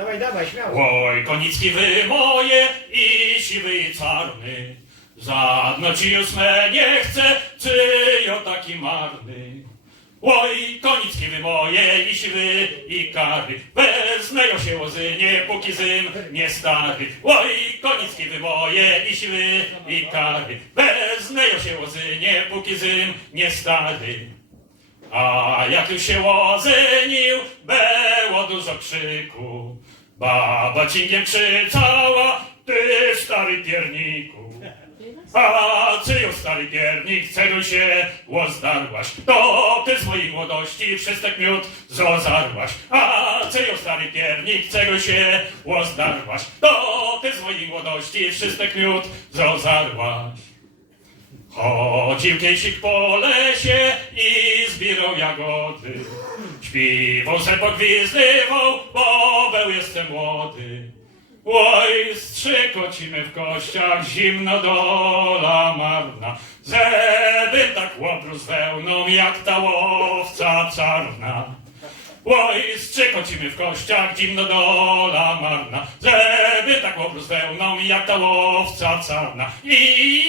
Dawaj, dawaj, śmiało. Oj, konicki wy moje i siwy i czarny. Żadno ci już me nie chce, czy jo taki marny. Oj, konicki wy moje i siwy i kary. Wezmę jo się łozynie, póki zym nie stary. Oj, konicki wy moje i siwy i kary. Wezmę jo się łozynie, póki zym nie stary. A jak już się łozenił, było dużo krzyku. Baba cinkiem krzyczała, ty stary pierniku. A czyją stary piernik, czego się łozdarłaś? To ty z mojej młodości wszystek miód zrozarłaś. A czyją stary piernik, czego się łozdarłaś? To ty z mojej młodości wszystek miód zrozarłaś. Chodził kiesik po lesie i zbierał jagody. Śpiwał se pogwizdywał, bo był jeszcze młody. Oj, strzykocimy w kościach, zimno dola marna, żeby tak łobru z wełną, jak ta łowca czarna. Oj, strzykocimy w kościach, zimno dola marna, żeby tak łobru z wełną, jak ta łowca czarna. I...